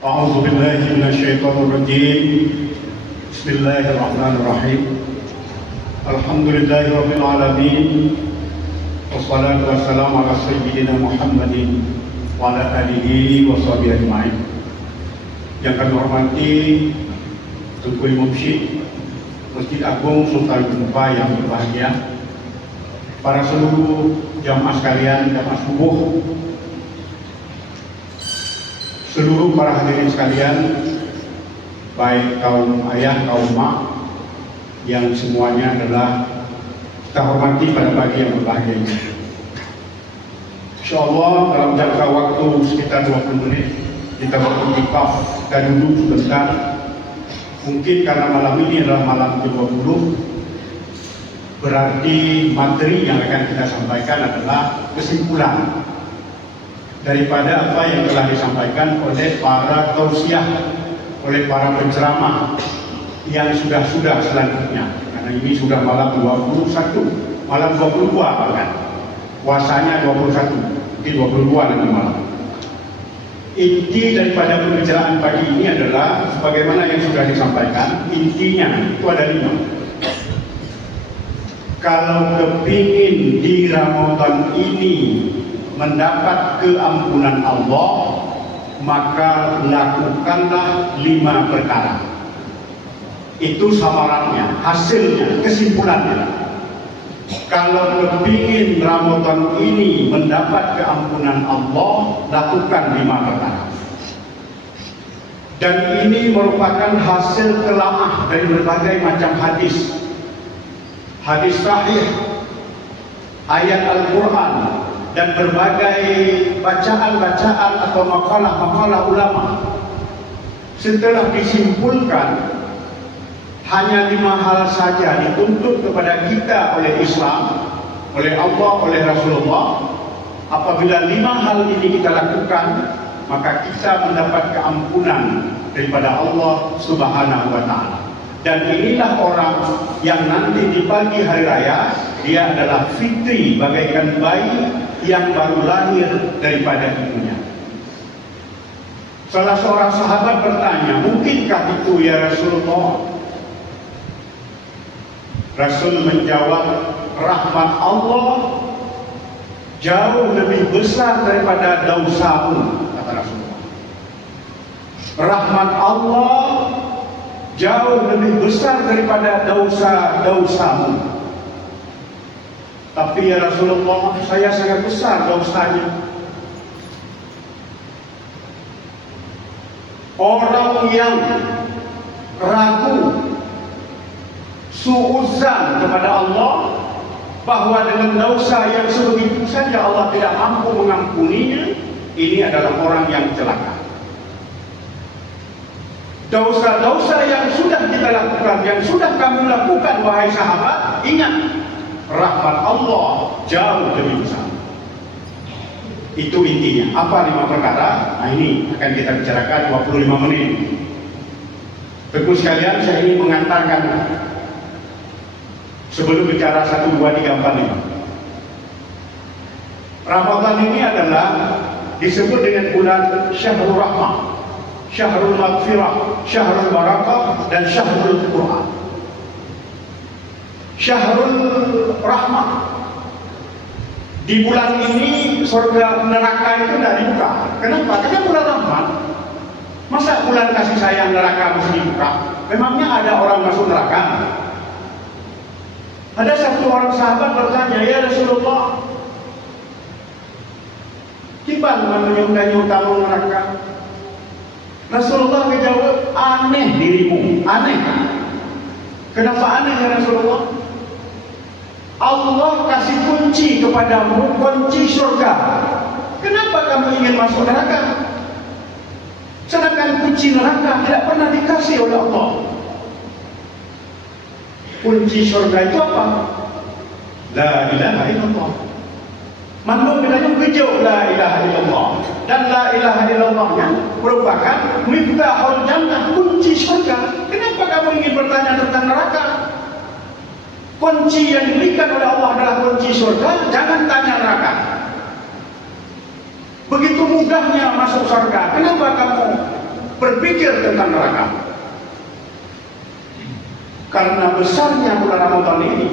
A'udzu billahi minasyaitonir rajim. Bismillahirrahmanirrahim. Alhamdulillahirabbil alamin. Wassalatu wassalamu ala sayyidina Muhammadin wa ala alihi wa sahbihi ajmain. Yang kami hormati Tuku Imam Syekh Masjid Agung Sultan Kupa yang berbahagia, para seluruh jamaah sekalian, jamaah subuh, seluruh para hadirin sekalian, baik kaum ayah, kaum mak, yang semuanya adalah kita hormati pada pagi yang berbahagia ini. InsyaAllah dalam jangka waktu sekitar 20 menit kita beriktikaf dan duduk sebentar. Mungkin karena malam ini adalah malam ke-20, berarti materi yang akan kita sampaikan adalah kesimpulan daripada apa yang telah disampaikan oleh para tausiah, oleh para penceramah yang sudah selanjutnya. Karena ini sudah malam 21, malam 22 bahkan, puasanya 21, mungkin 22 nanti malam. Inti daripada pembicaraan pagi ini adalah sebagaimana yang sudah disampaikan, intinya itu ada 5. Kalau kepingin di Ramadan ini mendapat keampunan Allah, maka lakukanlah 5 perkara. Itu samarannya, hasilnya, kesimpulannya. Kalau kepingin Ramadan ini mendapat keampunan Allah, lakukan 5 perkara. Dan ini merupakan hasil telamah dari berbagai macam hadis, hadis sahih, ayat Al-Quran, dan berbagai bacaan-bacaan atau makalah-makalah ulama. Setelah disimpulkan, hanya 5 hal saja dituntut kepada kita oleh Islam, oleh Allah, oleh Rasulullah. Apabila 5 hal ini kita lakukan, maka kita mendapat keampunan daripada Allah Subhanahu wa Ta'ala. Dan inilah orang yang nanti di pagi hari raya, dia adalah fitri, bagaikan bayi yang baru lahir daripada ibunya. Salah seorang sahabat bertanya, mungkinkah itu ya Rasulullah? Rasul menjawab, rahmat Allah jauh lebih besar daripada dosamu, kata Rasulullah. Rahmat Allah jauh lebih besar daripada dosa-dosamu. Tapi ya Rasulullah, saya sangat besar dosanya. Orang yang ragu, suuzan kepada Allah bahwa dengan dosa yang sebegitu saja Allah tidak mampu mengampuninya, ini adalah orang yang celaka. Dosa-dosa yang sudah kita lakukan, yang sudah kamu lakukan wahai sahabat, ingat, rahmat Allah jauh lebih besar. Itu intinya. Apa 5 perkara? Nah, ini akan kita bicarakan 25 menit. Teguh sekalian, saya ingin mengantarkan sebelum bicara 1, 2, 3, 4, 5. Ramadan ini adalah disebut dengan bulan Syahrul Rahmah, Syahrul Maghfirah, Syahrul Barakah, dan Syahrul Quran. Syahrul Rahmah. Di bulan ini surga neraka itu tidak dibuka. Kenapa? Karena bulan rahmat. Masa bulan kasih sayang neraka mesti dibuka? Memangnya ada orang masuk neraka? Ada satu orang sahabat bertanya, ya Rasulullah, gimana menyukai utama neraka? Rasulullah menjawab, aneh dirimu, aneh. Kenapa aneh ya Rasulullah? Allah kasih kunci kepadamu, kunci surga. Kenapa kamu ingin masuk neraka? Sedangkan kunci neraka tidak pernah dikasih oleh Allah. Kunci surga itu apa? La ilaha illallah. Mandu bilanya hijau la ilaha illallah. Dan la ilaha illallahnya merupakan miftahul jannah, kunci surga. Kenapa kamu ingin bertanya tentang neraka? Kunci yang diberikan oleh Allah adalah kunci surga, jangan tanya neraka. Begitu mudahnya masuk surga, kenapa kamu berpikir tentang neraka. Karena besarnya bulan Ramadan ini,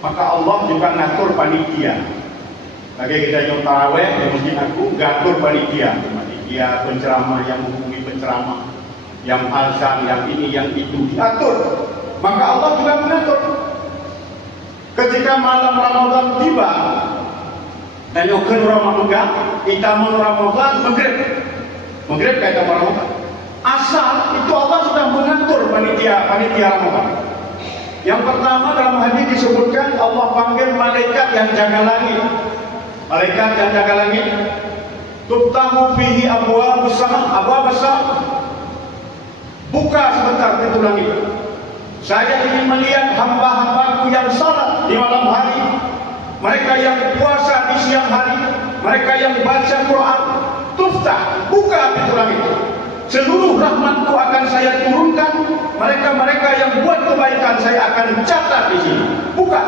maka Allah juga ngatur panitia. Lagi kita yang taraweh di masjid aku, ngatur panitia penceramah yang menghubungi penceramah, yang azan, yang ini, yang itu diatur. Maka Allah juga mengatur. Ketika malam Ramadan tiba, dan yukun Ramadan, itamun Ramadan, maghrib kaitan Ramadan. Asal itu Allah sudah mengatur panitia Ramadan. Yang pertama dalam hadis disebutkan Allah panggil malaikat yang jaga langit. Malaikat yang jaga langit. Tuftahu fihi abwaabus sama, abwaabus sama. Buka sebentar pintu langit. Saya ingin melihat hamba-hambaku yang salat di malam hari, mereka yang puasa di siang hari, mereka yang baca Quran. Tuftah, buka pintu langit. Seluruh rahmatku akan saya turunkan. Mereka-mereka yang buat kebaikan saya akan catat di sini. Buka.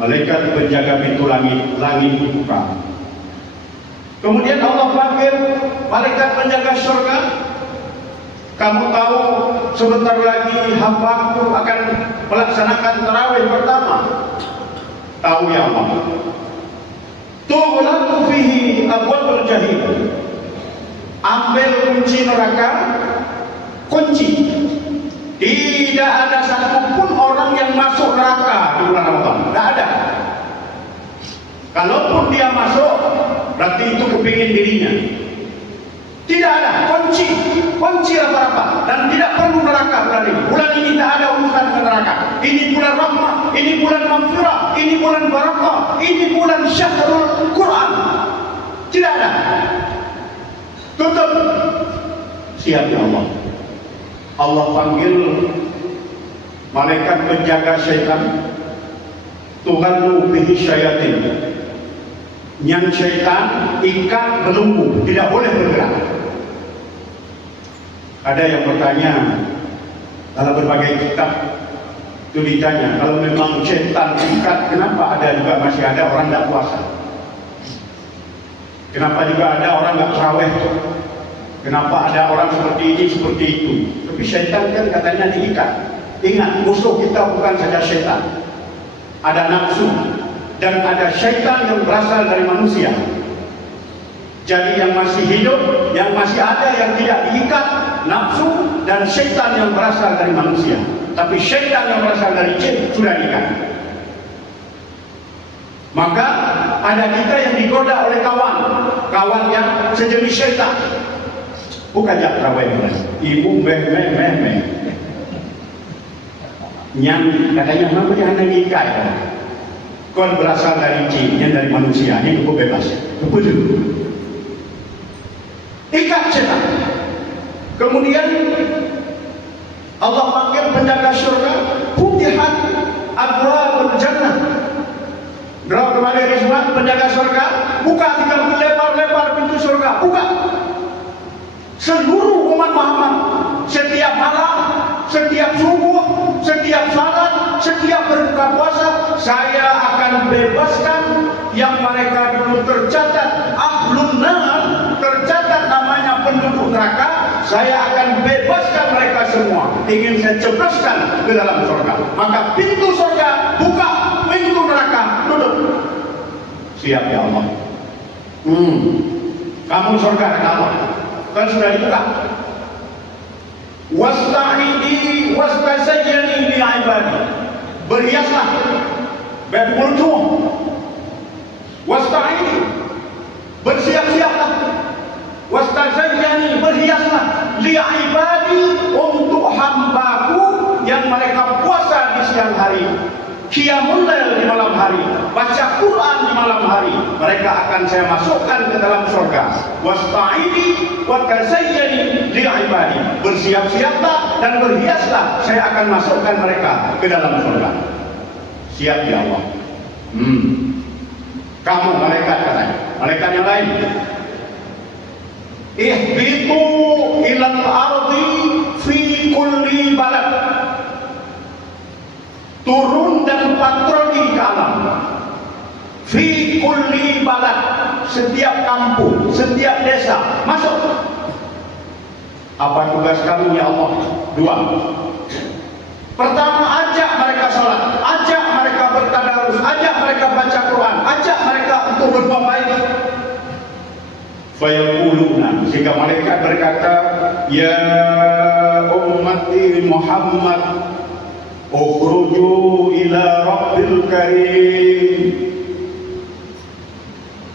Malaikat penjaga pintu langit dibuka. Kemudian Allah panggil malaikat penjaga surga. Kamu tahu sebentar lagi hambaku akan melaksanakan tarawih pertama. Tahu ya Allah. Tughlaqu fihi abwaabul jahim. Ambil kunci neraka, kunci. Tidak ada satupun orang yang masuk neraka di bulan Ramadan. Tidak ada. Kalaupun dia masuk, berarti itu kepingin dirinya. Tidak ada kunci rapa-rapa, dan tidak perlu neraka bulan ini. Bulan ini tidak ada urusan dengan neraka. Ini bulan rahmah, ini bulan maghfirah, ini bulan barakah, ini bulan syahrul Quran. Tidak ada. Tutup. Siap ya Allah. Allah panggil malaikat penjaga syaitan. Tuhannu bihi syayatin. Yang syaitan ikat belenggu, tidak boleh bergerak. Ada yang bertanya dalam berbagai kitab itu ditanya, kalau memang syaitan ikat, kenapa ada juga masih ada orang tidak puasa? Kenapa juga ada orang nggak tarawih? Kenapa ada orang seperti ini, seperti itu? Tapi syaitan kan katanya diikat. Ingat, musuh kita bukan saja syaitan. Ada nafsu dan ada syaitan yang berasal dari manusia. Jadi yang masih hidup, yang masih ada yang tidak diikat, nafsu dan syaitan yang berasal dari manusia. Tapi syaitan yang berasal dari jin sudah diikat. Maka ada kita yang digoda oleh kawan yang sejenis syaitan. Bukan jak tarawih, ibu meh. Yang katanya namanya hanya ikat. Kon berasal dari jin, yang dari manusia, ini cukup bebas. Cukup dulu. Ikat syaitan. Kemudian Allah panggil penjaga surga, futihat abwaabul jannah. Berapa kembali Rizwan, penjaga surga, buka 30 lebar pintu surga, buka. Seluruh umat Muhammad, setiap malam, setiap subuh, setiap salat, setiap berbuka puasa, saya akan bebaskan yang mereka dulu tercatat ahlun nar, tercatat namanya penduduk neraka. Saya akan bebaskan mereka semua. Ingin saya jebloskan ke dalam surga. Maka pintu surga buka, pintu neraka tutup. Siap ya Allah. Kamu surga kata Allah. Kan sudah dibuka. Wasta'idi wastazayyani bi ibadi. Berhiaslah. Berkultum. Wasta'idi. Bersiap-siaplah. Wastazayyani, berhiaslah li ibadi, untuk hambaku yang mereka puasa di siang hari, qiyamul lail di malam hari, baca Quran di malam hari, mereka akan saya masukkan ke dalam surga. Wasta'idi wa tazayyani li ibadi. Bersiap-siaplah dan berhiaslah, saya akan masukkan mereka ke dalam surga. Siap ya Allah. Kamu malaikat katanya. Malaikat yang lain. Ihbitu ilal ardi fi kulli balad. Turun dan patroli ke alam. Fi kulli balad, setiap kampung, setiap desa masuk. Apa tugas kami ya Allah? Dua. Pertama, ajak mereka salat, ajak mereka bertadarus, ajak mereka baca Quran, ajak mereka untuk berbuat baik. Fayaquluna, sehingga mereka berkata, ya ummati Muhammad, ukhruju ila rabbil karim.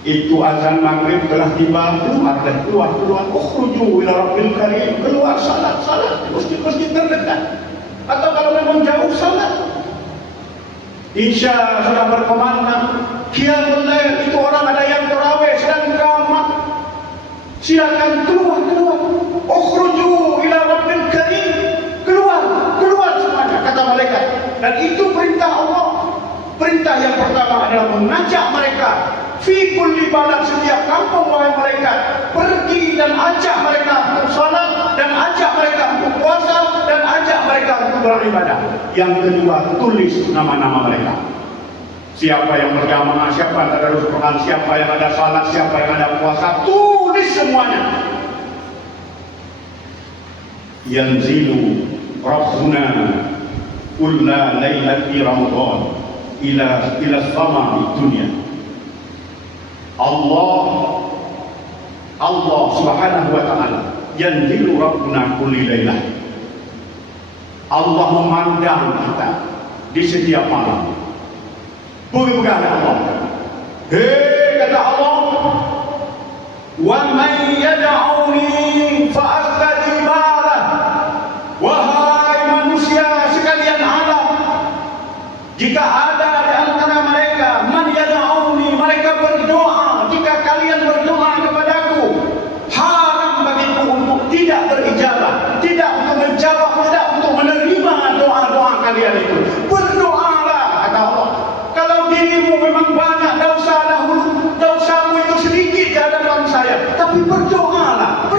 Itu azan maghrib telah tiba, keluar, ukhruju ila rabbil karim, keluar salat masjid terdekat. Atau kalau memang jauh salat, Isya sudah berkumandang, qiyamul lail, itu orang ada yang tarawih sedang qamat, silakan keluar, ukhruju ila rabbil karim, keluar semuanya, kata malaikat. Dan itu perintah Allah. Perintah yang pertama adalah mengajak mereka fi kulli balad, setiap kampung, wahai malaikat, pergi dan ajak mereka untuk salat, dan ajak mereka untuk puasa, dan ajak mereka untuk beribadah. Yang kedua, tulis nama-nama mereka. Siapa yang berjamaah, siapa yang ada Quran, siapa yang ada salat, siapa yang ada puasa, tulis semuanya. Yanzilu Rabbuna kulla lailati Ramadan ila sama'i dunia. Allah subhanahu wa ta'ala yanzilu Rabbuna kulli lailah. Allah memandang kita di setiap malam. Bukan Allah. Hei, kata Allah, wa man yad'uni fa astajib lah. Wahai manusia sekalian alam, jika ada di antara mereka man yad'uni, mereka berdoa, jika kalian berdoa kepadaku, haram bagiku untuk tidak berijabah, tidak untuk menjawab, tidak untuk menerima doa-doa kalian itu. Berdoalah, kata Allah. Kalau dirimu memang banyak dosamu itu sedikit di hadapan saya, tapi berdoalah.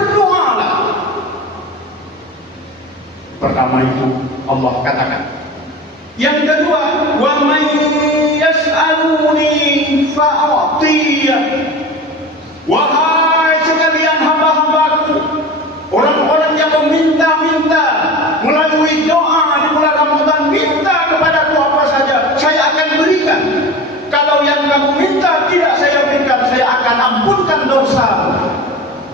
Pertama itu Allah katakan. Yang kedua, wa may yas'aluni fa'atiyah. Wahai sekalian hamba-hambaku, orang-orang yang meminta-minta melalui doa di bulan Ramadan, minta kepadaku apa saja, saya akan berikan. Kalau yang kamu minta tidak saya berikan, saya akan ampunkan dosa.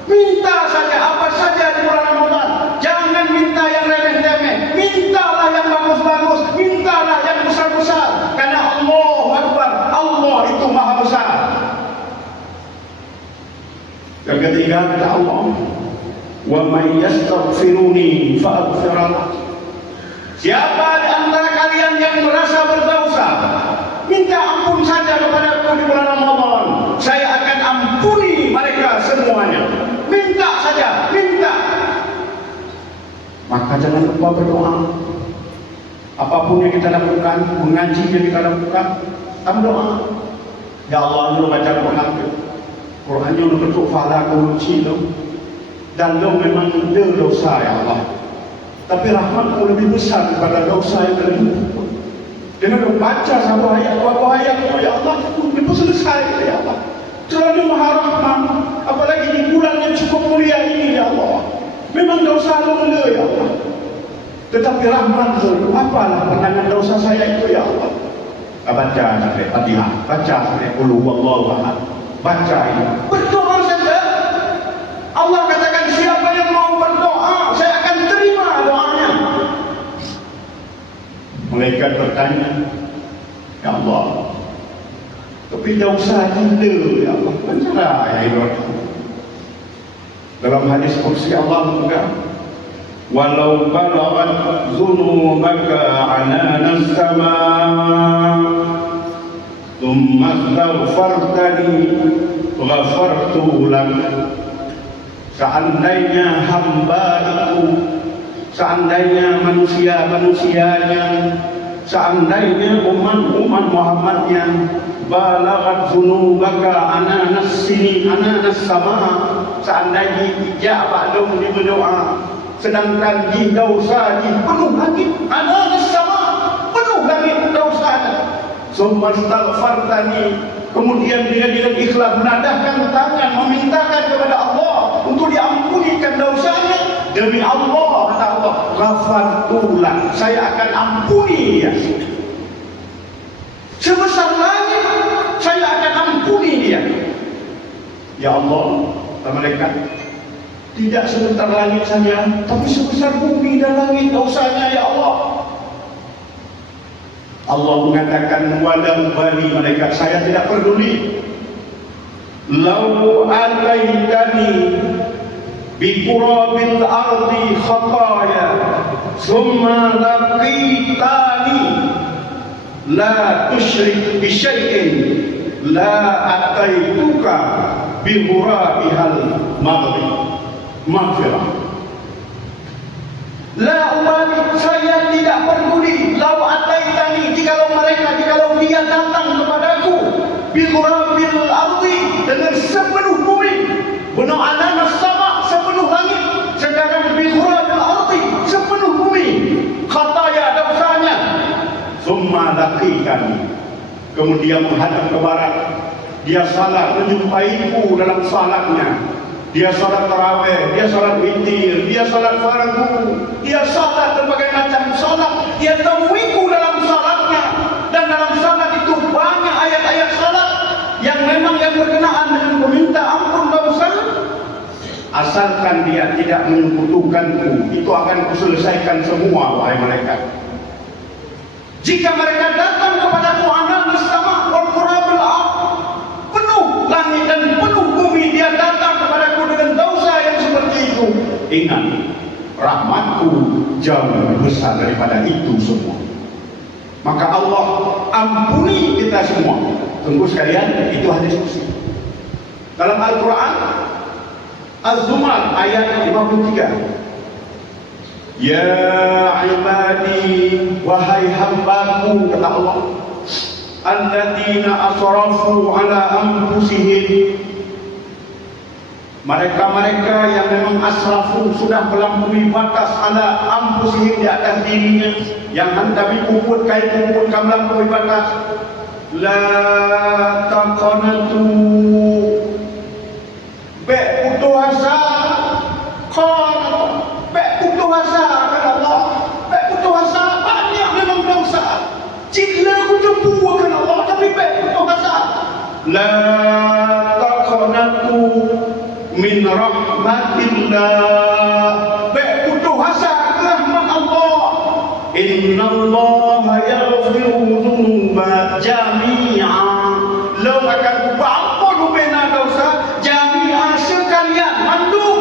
Minta saja apa saja di bulan Ramadan. Jangan minta yang remeh-remeh, mintalah yang bagus-bagus, mintalah yang besar-besar. Karena Allahu Akbar, Allah itu maha besar. Yang ketiga, kata Allah, wa may yastaghfiruni fa'aghfir lah. Siapa di antara kalian yang merasa berdosa, minta ampun saja kepadaku di bulan Ramadan, saya akan ampuni mereka semuanya. Minta saja, minta. Maka jangan lupa berdoa. Apapun yang kita lakukan, mengaji yang kita lakukan, berdoa. Ya Allah, lu baca Quran, Quran lu bentuk fala kunci lu, dan lu memang ada dosa ya Allah. Tapi rahmatmu lebih besar daripada dosa yang terlalu. Dengan membaca satu ayat, dua ayat, ya Allah, itu selesai ya Allah. Terlalu maha rahman, apalagi di bulan yang cukup mulia ini ya Allah. Memang dosa lu mula ya Allah, tetapi rahmat lu, apalah pandangan dosa saya itu ya Allah. Baca sampai Fatihah, baca sampai qul huwallahu ahad, baca ini, berdoa saja. Allah katakan siapa yang mau berdoa, saya akan terima doanya. Malaikat bertanya, ya Allah, tapi dosa gila ya Allah, macam mana ya ibadah? Dalam hadis kursi Allah juga, walau balaghat dzunubaka anana as-samaa thumma astaghfartani ghafartu lak. Seandainya hamba itu, seandainya manusia-manusianya, seandainya umat Muhammadnya, balaghat dzunubaka ananas sini ananas sama, seandainya ijabah dong di berdoa, sedangkan di dosa di penuh langit, ananas sama, penuh langit dosanya. Summa astaghfartani, kemudian dia dengan ikhlas menadahkan tangan memintakan kepada Allah untuk diampunikan dosanya, demi Allah, kata Allah, ghafartulah, saya akan ampuni dia. Sebesar langit, saya akan ampuni dia. Ya Allah, kata malaikat, tidak sebentar langit saja, tapi sebesar bumi dan langit dosanya ya Allah. Allah mengatakan, walam bali, malaikat, saya tidak peduli. Lau alaitani biqurabil ardi khataya summa laqitani la tusyrik bi syai'in la ataituka bi ghurabihal maghfirah. La ubali, saya tidak peduli. Lau ataitani, jikalau dia datang kepadaku bi ghurabil ardi, dengan sepenuh bumi, bunuh ananas sama sepenuh langit, sedangkan bi ghurabil ardi sepenuh bumi khataya dosanya. Summa laqikani, kemudian menghadap ke barat, dia salat, menjumpaiku dalam salatnya, dia salat tarawih, dia salat witir, dia salat fardu, dia salat berbagai macam salat, dia temuiku dalam salatnya. Dan dalam salat itu banyak ayat-ayat salat yang memang yang berkenaan dengan meminta ampun dosa. Asalkan dia tidak menyekutukanku, itu akan kuselesaikan semua, wahai malaikat. Jika mereka datang kepadaku ananas sama wal qurabil ard, penuh langit dan penuh bumi, dia datang kepadaku dengan dosa yang seperti itu, ingat, rahmatku jauh lebih besar daripada itu semua. Maka Allah ampuni kita semua. Tunggu sekalian, itu hadis kursi. Dalam Al-Quran Az-Zumar ayat 53, ya ibadi, wahai hambaku, kata Allah, alladzina asrafu ala anfusihim, mereka-mereka yang memang asrafu, sudah melampaui batas, ala anfusihim, di atas dirinya, yang hendak dipuput kain puput kamu melampaui batas. La taqanatu, be putus asa, be putus asa, kata Allah, be putus asa, banyak memang dosa, cila ku jumpu, kata Allah, tapi be putus asa. La taqanatu min rahmatillah, be putus asa ke rahmat Allah. Innallaha yaghfiru dzunuba jami'a, lo akan kuampun bena dosa jami'a sekalian mandum.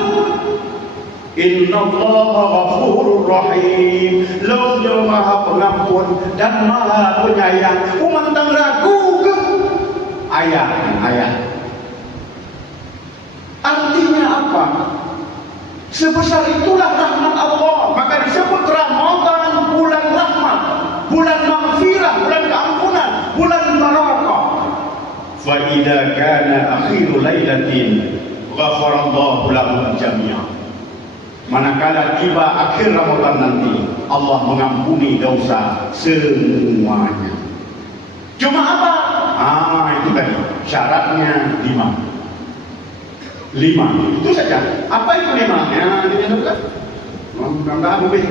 Innallaha ghafurur rahim, lo maha pengampun dan maha penyayang. Umantang ragu ke ayat. Artinya apa? Sebesar itulah rahmat Allah, maka disebut Ramadan bulan rahmat, bulan maghfirah, bulan keampunan, bulan barakah. Fa idza kana akhiru lailatin ghafarallahu lahum jami'an, manakala tiba akhir Ramadan nanti, Allah mengampuni dosa semuanya. Cuma apa? Itu tadi syaratnya 5 itu saja. Apa itu 5? Ya, ditunjukkan. Mudah-mudahan lebih.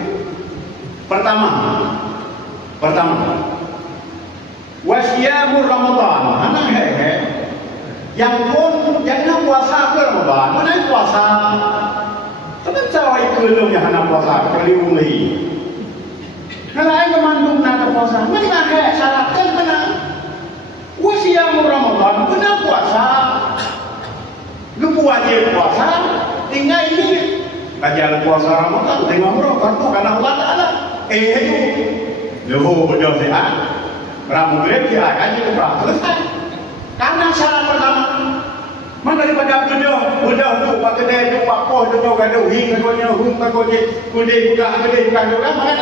Pertama, wasiyamur Ramadan. Anak hehe, yang pun jangan puasa ke Ramadan. Mana puasa? Kenapa cawai kelum yang anak puasa keliung lagi? Kalau ayat kemandung nak puasa, mana hehe syaratkan benar. Wasiyamur Ramadan benar puasa. Lu wajib puasa, tinggal ini kajian puasa Ramadan, tengok murah kartu karena Allah Taala. Itu, bodoh sehat, ramu grep dia kaji berapa selesai. Karena syarat pertama, mana daripada bodoh tu, pak kedai tu, pak poh tu, gaduh hing, kagonya, kudai buka juga, mana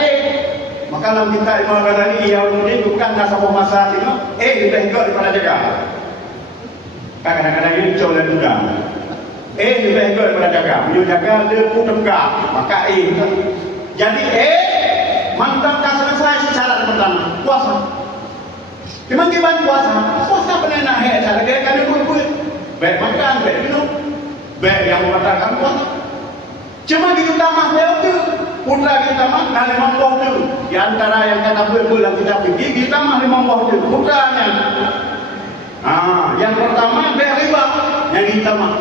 maka dalam kita imam berani, ia ini bukan nasa pemasa sini, kita ikut daripada jaga. Kadang-kadang ini coba juga. Lebih baik daripada jaga. Dia jaga, dia pun tegak. Maka jadi mantap tak selesai syarat pertama. Puasa. Memang gimana puasa? Puasa benar nak cara dia kan kulit. Baik makan, baik minum. Baik yang mengatakan puasa. Cuma kita tamah dia tu, putra kita mah nak 50 tu. Di antara yang kata betul kita fikir, kita mah 50 tu. Putranya. Yang pertama bayar riba, yang kita mah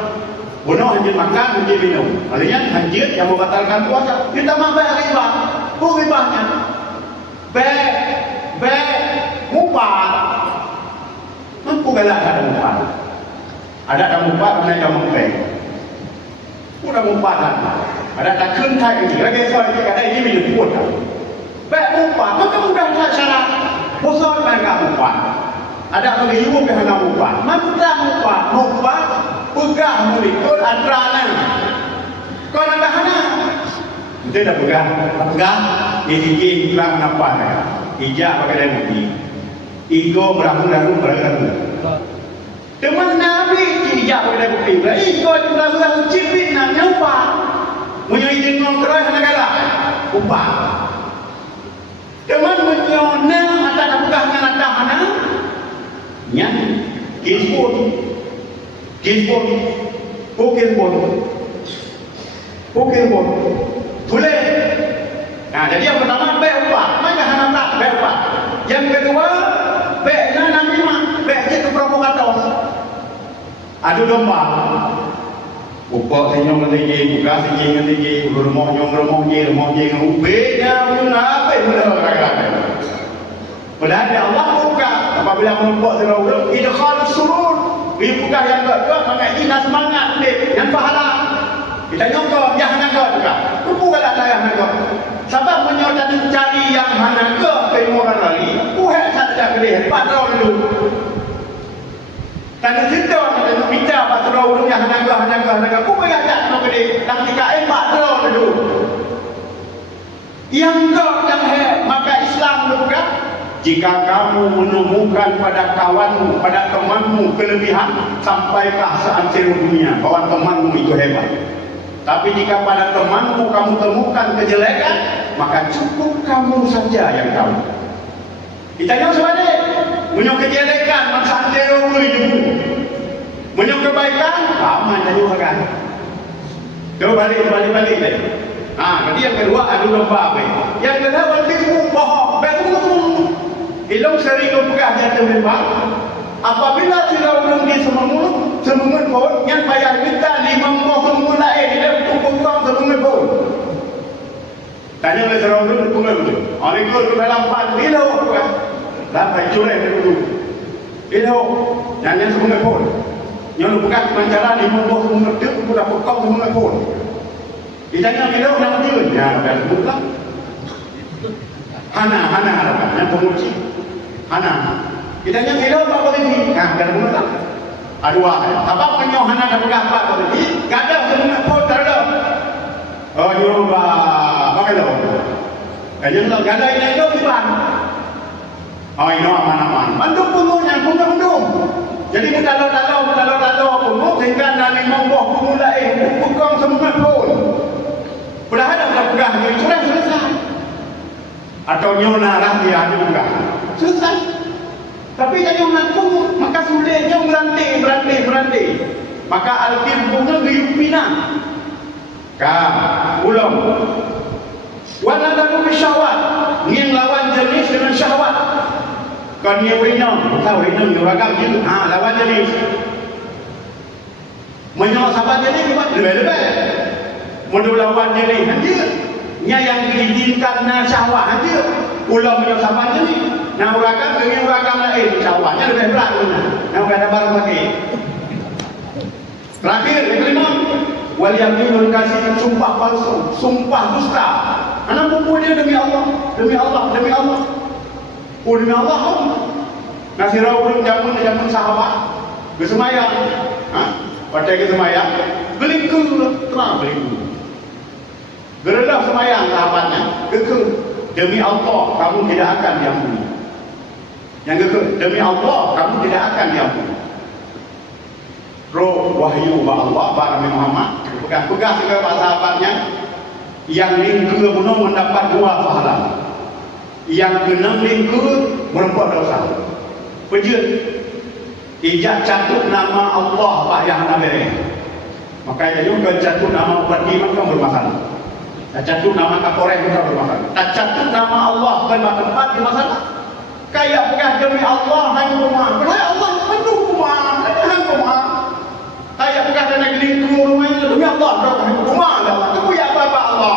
bunuh hanjir makan, hanjir minum. Artinya hanjir yang membatalkan puasa. Kita mah bayar riba. Ribanya. Mupar. Mampu galak ada mupar. Ada tak mupar, ada mupar. Udah mumpahan. Ada tak kentai ini. Lagi soal ini kata ini minum pun. Baik mupah, maka mudah tak syarat. Bosor mereka mupah. Ada bagi ibu kehana mupah. Maka mupah, pegah mulikul adranan. Kau nak kehana? Itu dah pegah. Dia tinggi pulang nampak. Hijab pakai dan bukti. Ego beramu-ramu. Teman Nabi tidak pada bukti. Ikut Allah cipit nak nyoba. Menyoi dengar keras nak galak. Upah. Teman menyona mata nak pegang dengan atas mana? Nyan. Kispun. Pokemon. Boleh. Nah, jadi yang pertama baik upah. Mana hana tak baik upah. Yang kedua baik Nabi mah baik je provokator. Adu domba. Upah senyum tinggi, buka senyum tinggi, rumah je, ubenya guna apa mula kata. Padahal Allah buka apabila menumpuk terlalu idkhal surur. Dia buka yang kedua mengaji semangat dia, yang pahala. Kita nyongkok yang hanaga juga. Buka dah saya hanaga. Sebab menyodar cari yang hanaga ke orang lagi. Buat saja dia padau dulu. Tanda sedar nak bicara pasal orang yang hanaga. Kau boleh ajak nak dia. Dan jika padau dulu. Yang maka Islam buka. Jika kamu menemukan pada kawanmu, pada temanmu kelebihan, sampaikah seantero dunia bahwa temanmu itu hebat. Tapi jika pada temanmu kamu temukan kejelekan, maka cukup kamu saja yang tahu. Kita yang sebalik, menyok kejelekan, masa antero itu. Menyok kebaikan, aman dan juga kan. Coba balik. Jadi yang kedua adu domba. Yang kedua bertipu bohong, betul. Ilmu seri kau pegang jatuh memang. Apabila tidak berhenti semungut pun, yang bayar kita 50 semungut lain, dia tukang semungut pun. Tanya oleh seorang itu berpungut betul. Orang itu ke dalam pan, ilau bukan? Dapat curah itu dulu. Ilau, jangan semungut pun. Yang lu pegang mencara 50 semungut itu, sudah pekau semungut pun. Ditanya ilau, nama dia. Ya, dah sebut lah. Hana harapan, yang pemuji. Hana. Kita yang hidup apa boleh? Nah, kan benar tak? Adua. Apa penyohanan dan pegang apa boleh? Kada semua pun terada. Oh, nyoba pakai lo. Kajian lo kada ini itu tiban. Oh, ini aman. Mandum pungunya, pungung. Jadi kita lalu pungung sehingga nali monggoh pungung lain, pungung semua pun. Padahal dah pegang ini sudah selesai. Atau nyona lah dia juga. Selesai. Tapi jangan ngaku, maka sulitnya berhenti. Maka alkir bunga guyup pina. Ulang. Wala taku syahwat. Yang lawan jenis dengan syahwat. Kan yang rinam, tahu rinam ragam jenis. Lawan jenis. Menyok sahabat jenis buat lebih-lebih. Mundur lawan jenis hadir. Yang diizinkan na syahwat hadir. Ulang menyok sahabat jenis. Nah urakan dengan urakan lain, syahwatnya lebih berat mana? Nah ada barang lagi. Terakhir yang kelima, wal yaminul kasih sumpah palsu, sumpah dusta. Anak mempunyai demi Allah. Oh demi Allah pun. Nasi rawul jamun sahabat, bersemayam. Pada bersemayam, belingku terang belingku. Geredah semayam sahabatnya, demi Allah kamu tidak akan diampuni. Yang kedua, demi Allah kamu tidak akan diampuni. Roh wahyu ba Allah ba Nabi Muhammad pegang juga pak sahabatnya yang lingkur benar mendapat 2 pahala. Yang genang lingkur berbuat dosa. Pejut ijak catut nama Allah pak yang Nabi. Makanya juga jatuh nama bupati kan bermasalah. Jatuh nama Kapolres juga bermasalah. Jatuh nama Allah tempat di masalah. Kayak bukan demi Allah hang rumah. Kayak Allah mendung rumah, hang rumah. Kayak bukan demi lingkungan rumah itu demi Allah hang rumah Allah. Itu ya bapa Allah.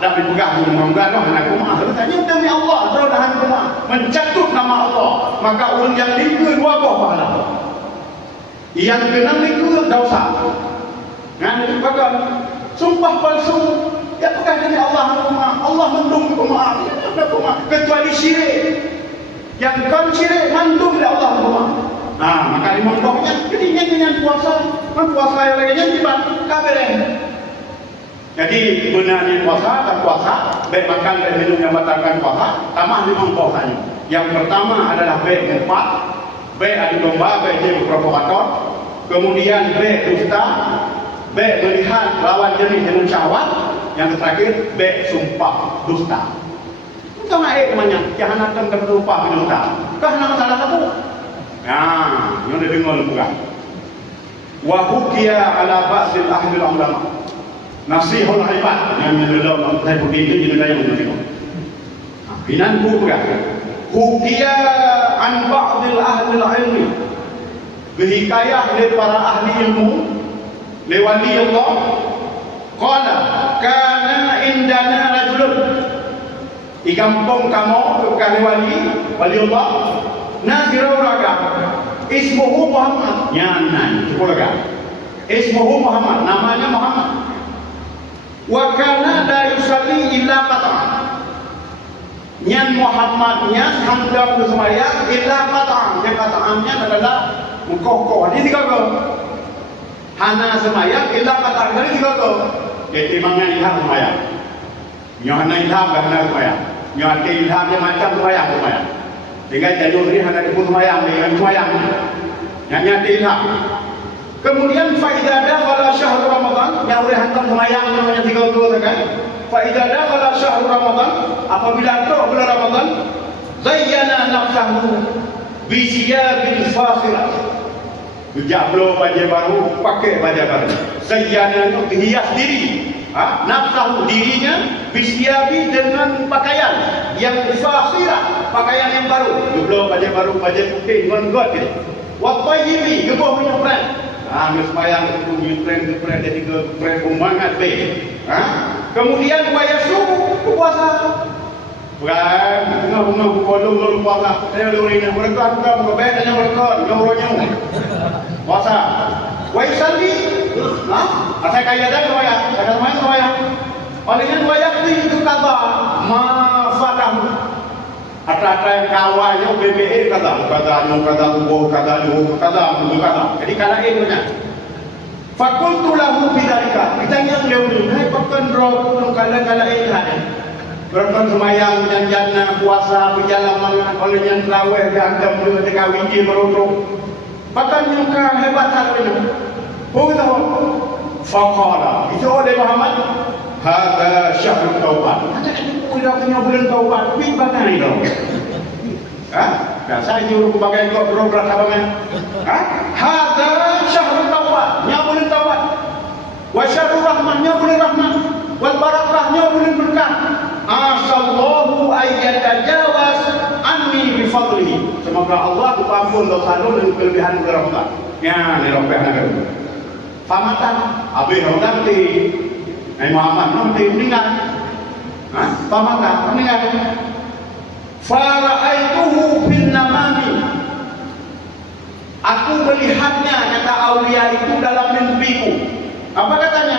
Dan dipegang rumah enggak hang rumah. Tanya demi Allah hang rumah. Mencatut nama Allah. Maka orang yang lingkungan dua pahala. Yang kena lingkungan dosa. Ngan bahkan sumpah palsu ya bukan demi Allah rumah. Allah mendung rumah. Kecuali syirik. Yang kau syirik mandum dari Allah rumah. Nah, maka dimondoknya jadinya dengan puasa. Kan puasa yang lainnya tiba kabareng. Jadi benar di puasa dan puasa, baik makan dan minum yang batalkan puasa, tambah memang puasanya. Yang pertama adalah baik empat, baik adu domba, baik jadi provokator, kemudian baik dusta, baik melihat lawan jenis dengan syahwat, yang terakhir baik sumpah dusta. Kau nak namanya, jangan akan terlupa dusta. Kau nak masalah kamu? Nah, yang dia dengar bukan. Wa hukiya ala ba'dil ahli ulama. Nasihul ibad yang menolak saya begitu jadi yang menolak. Binan bukan. Hukiya an ba'dil ahli ilmi. Berhikayah dari para ahli ilmu, lewali Allah. Qala kana indana rajulun. Di kampung kamu bukan wali Allah. Nazirul raga. Ismuhu Muhammad. Nyanan, cukup raga. Ismuhu Muhammad, namanya Muhammad. Wa kana la yusalli illa qata'an. Nyan Muhammadnya hendak bersembahyang illa qata'an. Yang qata'annya adalah mengkokoh. Ini tiga go. Hana sembahyang illa qata'an. Ini tiga go. Jadi mangnya ilham sembahyang. Nyohana ilham bahana sembahyang. Nyohana ilhamnya macam sembahyang. Sehingga jalur ini hanya disebut sembahyang. Dengan sembahyang. Yang ilham. Kemudian faidah dakhala syahr Ramadan, yang boleh hantam sembahyang namanya 30 kan. Faidah dakhala syahr Ramadan, apabila masuk bulan Ramadan, zayyana nafsahu bi siyabil fakhirah. Jablo baju baru, pakai baju baru. Zayyana itu hias diri. Nafsahu dirinya bisyabi dengan pakaian yang fakhirah, pakaian yang baru. Jablo baju baru, baju putih dengan god gitu. Wa tayyibi, geboh punya brand. Supaya itu nyutreng jadi ke pembangat kemudian buaya subuh puasa bukan bunga kodong lalu puasa saya lalu ini mereka bukan berbeda mereka nyuruhnya puasa buaya salli saya kaya dah buaya saya kata buaya olehnya buaya itu kata mafadah Kata yang kawannya BBE kata ubuh kata jadi kala ilmunya fakultu lahu bidzalika ditanya beliau ini hai pakan roh kala ilhan berkan semayang janjana puasa berjalan oleh yang terawih dianggap beliau dikawin di meruduk pakan muka hebat harusnya tahu faqala itu oleh Muhammad hadza syahrut taubat udah punya bulan taubat bagaimana itu biasa nyuruh pakai kok berobat apa kan hadza syahrut taubat nya bulan taubat wa syahrur rahmah nya bulan rahmat wal barakah nya bulan berkah asallahu ayyatajawaz anni bi fadlihi semoga Allah ampun dosa dan kelebihan bulan Ramadan ya ni rompehna kan pamatan abi Ramadan ti Muhammad nanti meninggal pamatan meninggal fara'aituhu bin namami aku melihatnya kata aulia itu dalam mimpiku apa katanya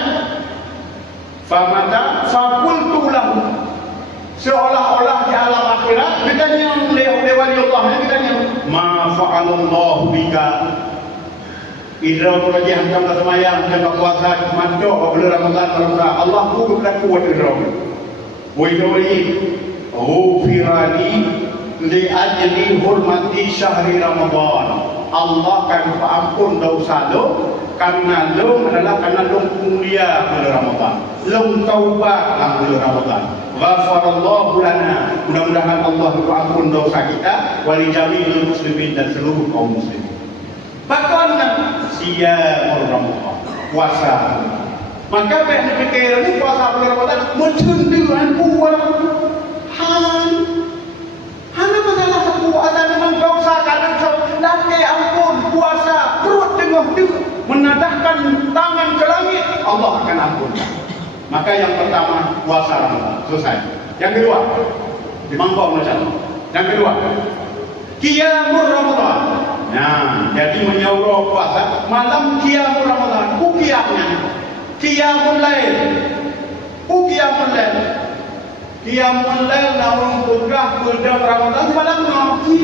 famata fakultu lahu seolah-olah di alam akhirat ditanya oleh wali Allah ditanya ma fa'alallahu bika Idra meraja hantam ke semayang hantam ke puasa mandok oleh Ramadan Allah pun berlaku idra firani li ajli hormati syahri Ramadan Allah akan ampun dosa lo karena lo adalah karena lo mulia bulan Ramadan lo taubat bulan Ramadan ghafarallahu lana mudah-mudahan Allah ampun dosa kita wali jami'il muslimin dan seluruh kaum muslimin bagaimana siamul Ramadan puasa. Maka baik dipikir ni puasa bulan Ramadan mencenderan puasa. Hana masalah puasa memang kau kadang laki ampun puasa perut tengah menadahkan tangan ke langit, Allah akan ampun. Maka yang pertama puasa Ramadan selesai. Yang kedua dimangkau macam. Yang kedua qiyamul Ramadan. Nah, jadi menyaurah puasa malam qiyamul Ramadan. Qiyamnya qiyamul lail. Qiyamul lail. Qiyamul lail naung pegah pada Ramadan malam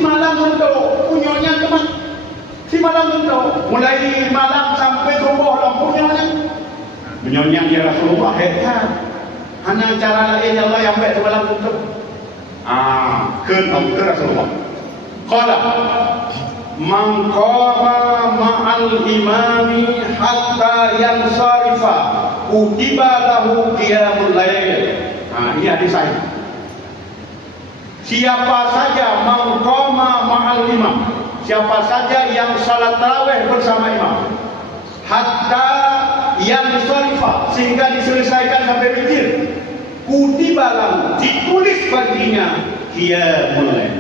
malam untuk punyonya teman. Si malam untuk mulai malam sampai subuh lampunya. Menyonya ya Rasulullah hebat. Hana cara lain Allah yang baik semalam untuk. Ke Rasulullah. Qala man qama ma'al imami hatta yansarifa kutiba lahu qiyamul lail. Ini hadis saya. Siapa saja man qama ma'al imam, siapa saja yang salat tarawih bersama imam hatta yansarifa sehingga diselesaikan sampai witir, kutiba lahu ditulis baginya qiyamul lail.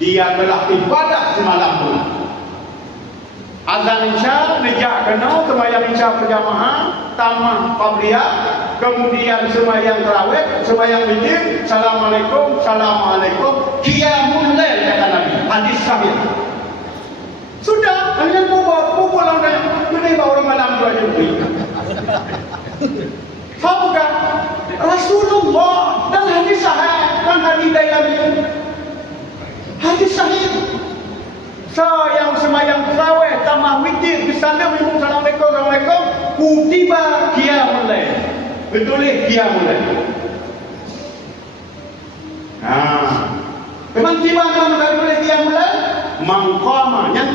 Dia telah ibadah semalam pun. Azan Isya nejak kena sembahyang Isya berjamaah, tamah qabliyah, kemudian sembahyang tarawih, sembahyang witir, assalamualaikum, qiyamul lail kata Nabi. Hadis sahih. Sudah, hanya pukul orang ini orang malam tu aja beri. Faham bukan? Rasulullah dan hadis sahih kan hadis dari hadis sahih. Yang semayang tarawih tamah witir bersalam minum assalamualaikum kutiba qiyamul lail. Betul qiyamul lail. Memang tiba dalam betul qiyamul lail. Man qama yang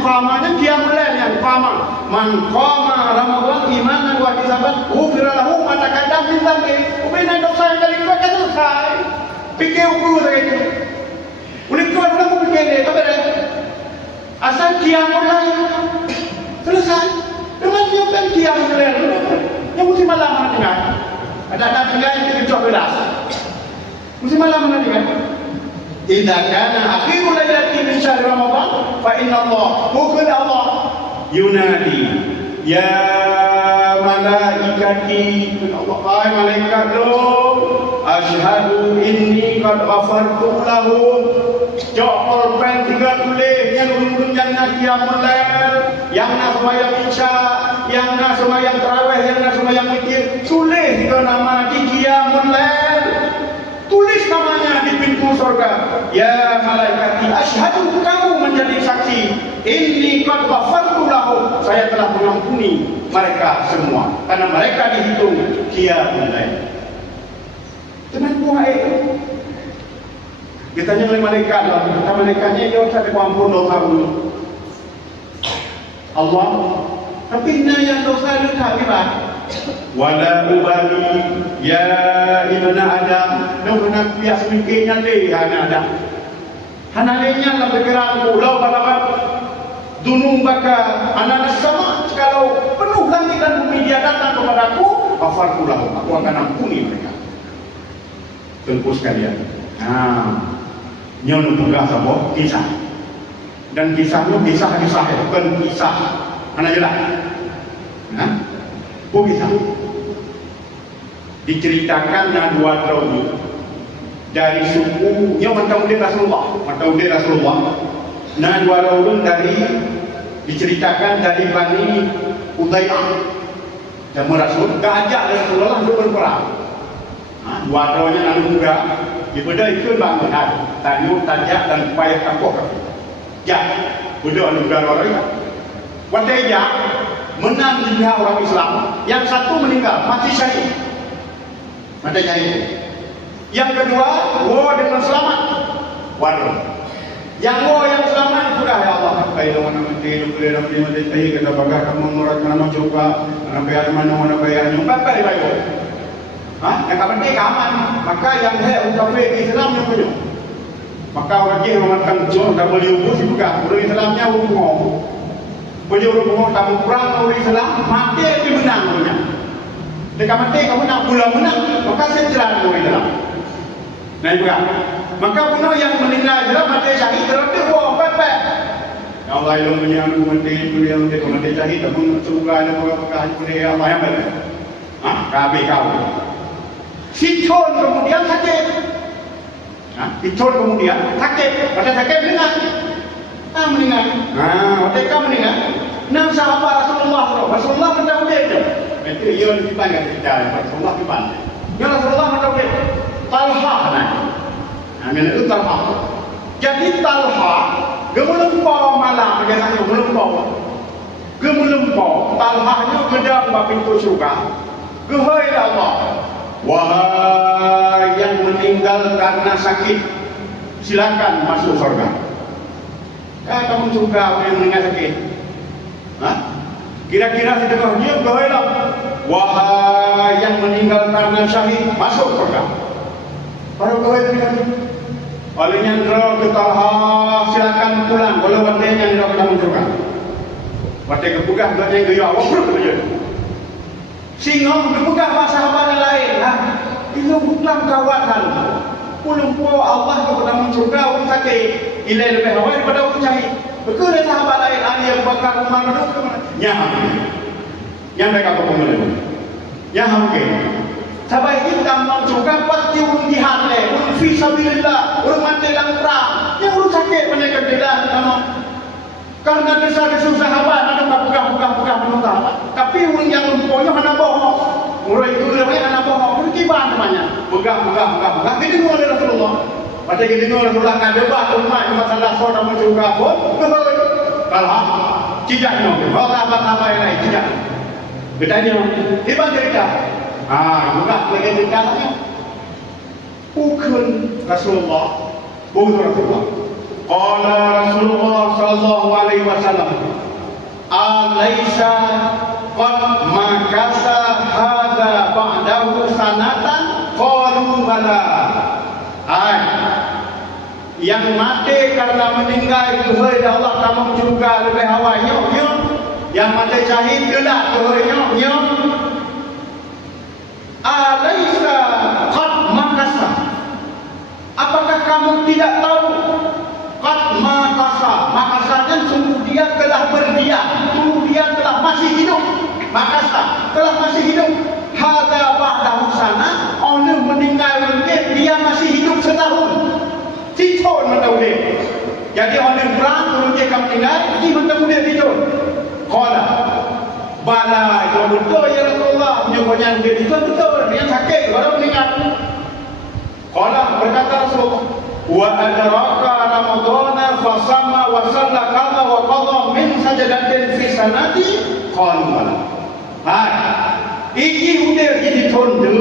qiyamul lail yang qama. Man qama Ramadan imanan wa ihtisaban ghufira lahu ma taqaddama min dhanbi. Ubina dosa yang kali kedua selesai. Fikir dulu saja. Boleh kau nak fikir dia, tak ada. Asal qiyamul lail selesai. Dengan dia kan qiyamul lail. Yang mesti malam mana dengar. Ada tinggal yang 17. Mesti malam mana dengar. Idza kana akhirul lailati min syahr Ramadan fa inna Allah bukan Allah yunadi ya malaikati Allah ay malaikat asyhadu inni qad ghafartu lahum. Jawab pen tiga tulis yang urun jannah qiyamul lail, yang nak sembahyang Isya, yang nak sembahyang tarawih, yang nak sembahyang witir, tulis ke nama di qiyamul lail. Tulis namanya di pintu surga. Ya malaikati asyhadu, kamu menjadi saksi. Inni qad ghafartu lahum. Saya telah mengampuni mereka semua karena mereka dihitung qiyamul lail. Teman buat kita tanya oleh malaikat lah. Kata malaikatnya dia usah ampun dosa dulu. Allah. Tapi yang dosa itu tak hebat. Wala ubali ya ibna Adam. Nung nak bias mikirnya deh hana Adam. Hana lenya lah pikiran pulau balabat. Dunung baka anak sama kalau penuh langit dan bumi dia datang kepadaku, ghafartu lahum. Aku akan ampuni mereka. Tengku sekalian. Nyono tugas apa? Kisah. Dan kisahnya kisah bukan kisah mana jelas. Kisah. Diceritakan dua tahun dari suku yang mata udah Rasulullah. Dua tahun dari diceritakan dari Bani Udayyah. Dan Rasul gajak Rasulullah untuk berperang. Dua tahunnya lalu muda. Ibadah itu bangun tanu, tajak dan upaya tampoh. Ya, budak negara orang. Wadaya menang di pihak orang Islam. Yang satu meninggal, mati syahid. Wadaya itu. Yang kedua, dengan selamat. Waduh. Yang selamat sudah ya Allah. Kayak mana mati, boleh dapat mati saya kita bagai kamu murat mana coba, mana bayar nyumpat kali bayu. Yang penting aman. Maka yang kafir Islam yang punya. Maka orang yang mengatakan jom tak boleh ubus juga. Orang Islamnya umum. Penyuruh kamu perang orang Islam, mati tapi menang punya. Dekat mati kamu nak pula menang, maka saya cerah orang Islam. Nah juga, maka bunuh yang meninggal Islam mati syahid terus dia buat apa? Yang lain punya mati itu yang dia mati syahid, tapi semoga ada berkah punya Allah yang benar. Kabe kau. Sichon kemudian sakit. Sichon kemudian sakit. Pada sakit meninggal. Meninggal. Mereka meninggal. Enam sahabat Rasulullah bertanggung jawab. Itu ia dipanggil kita. Rasulullah dipanggil. Ya Rasulullah bertanggung jawab. Talha namanya itu Talha. Jadi Talha gemelumpau malam dia kata gemelumpau. Talhanya gedang bab pintu syurga. Gehai Allah. Wahai yang meninggal karena sakit, silakan masuk surga. Kamu suka orang yang meninggal sakit? Kira-kira di tengah dia berdoa, wahai yang meninggal karena syahid, masuk surga. Baru kau itu kan? Oleh yang terlalu ketaha, silakan pulang. Kalau wanita yang tidak dalam surga, wanita kepugah wanita yang gaya awak saja. Singong kepugah bahasa sahabat lain. Itu bukan kawasan. Pulau Allah kepada surga orang sakit, ilai lebih awal daripada orang syahid. Betul sahabat lain Ali yang bakar Umar Maduk ke mana? Yang mereka pemilih. Yang mungkin. Sahabat kita mau surga pasti orang jihad orang fisabilillah, orang mati dalam perang. Yang orang sakit mereka tidak nama. Karena desa-desa sahabat ada buka menunggu. Tapi orang yang mempunyai mana bohong. Orang itu lebih mana bohong. Berkibar namanya. Buka. Kita dengar dari Rasulullah. Macam kita dengar Rasulullah kan debat umat masalah soal nama surga pun. Kalau tidak mungkin. Kalau sahabat-sahabat yang lain tidak. Bertanya, hebat cerita. Buka lagi ceritanya. Bukan Rasulullah. Qala Rasulullah sallallahu alaihi wasallam, alaysa qad makasa hadza ba'dahu sanatan? Qalu bala. Yang mati karena meninggal itu Allah kamu juga lebih awalnya. Yang mati syahid gelap tuhnya. Alaysa qad makasa. Apakah kamu tidak tahu? Qad makasanya sungguh dia telah berdiam, sungguh dia telah masih hidup. Makasa telah masih hidup. Hadza ba'dahu sana, orang meninggal dia masih hidup setahun. Cicon mentau dia. Jadi orang perang turun dia kamu tinggal, dia mentau dia cicon. Qala bala itu betul ya Rasulullah. Menyebutnya dia itu betul. Dia sakit baru meninggal. Qala berkata Rasulullah, wa adraka ramadhana fa sama wa salla qadha wa qadha min sajadatin fi sanati qala. Iki udah jadi tondu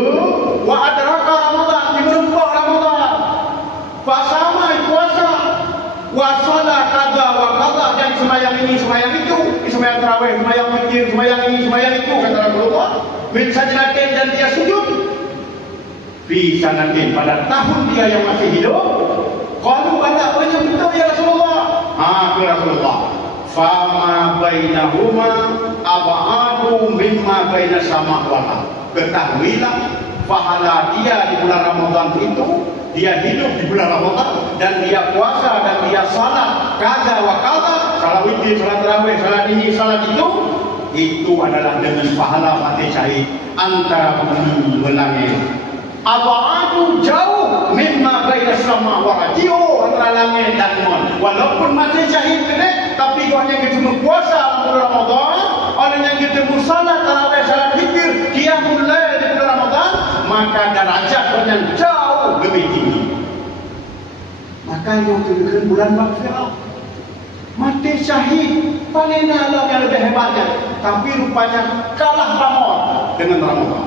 wa adraka ramadhan diberumpa Ramadan. Fa sama puasa wa salla qadha wa qadha dan sembahyang ini sembahyang itu, sembahyang tarawih, sembahyang witir, sembahyang ini sembahyang itu kata Rasulullah. Min sajadatin dan dia sujud fi sanatin pada tahun dia yang masih hidup. Qalu bala wa betul ya Rasulullah. Ya Rasulullah. Fama bainahuma ab'adu mimma bainas sama wal ardh. Ketahuilah pahala dia di bulan Ramadan itu, dia hidup di bulan Ramadan dan dia puasa dan dia salat qadha wa qadha, salat witir, salat tarawih, salat ini, salat itu adalah dengan pahala mati syahid antara bumi dan langit. Abadu jauh mimma bainas sama wal ardh, antara langit dan bumi. Walaupun mati syahid ini, tapi orang yang kita puasa bulan Ramadan, orang yang kita salat tarawih, salat zikir, qiyamul lail di bulan Ramadan, maka derajat yang jauh lebih tinggi. Maka yang tujuan bulan Maghfirah, mati syahid paling dalam yang lebih hebatnya, tapi rupanya kalah pamor dengan Ramadan.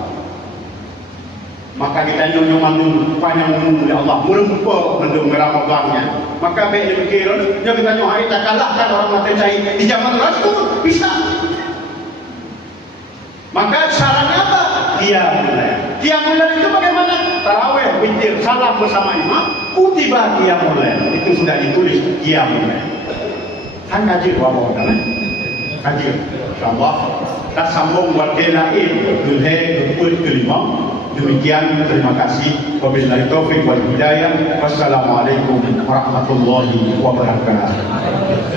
Maka kita nyonya-nyonya panjang oleh Allah merempa mendung Ramadannya. Maka baik dipikir, dia kita nyonya kita kalahkan orang mati syahid di zaman Rasul bisa. Maka caranya apa? Qiyamul lail itu bagaimana? Tarawih, witir, salat bersama imam, kutiba qiyamul lail. Itu sudah ditulis qiyamul lail. Kan ngaji dua orang. hadir. InsyaAllah kita sambung wakil lain Zulhai Keput kelima. Demikian, terima kasih. Wabillahi taufiq wal hidayah. Wassalamualaikum warahmatullahi wabarakatuh.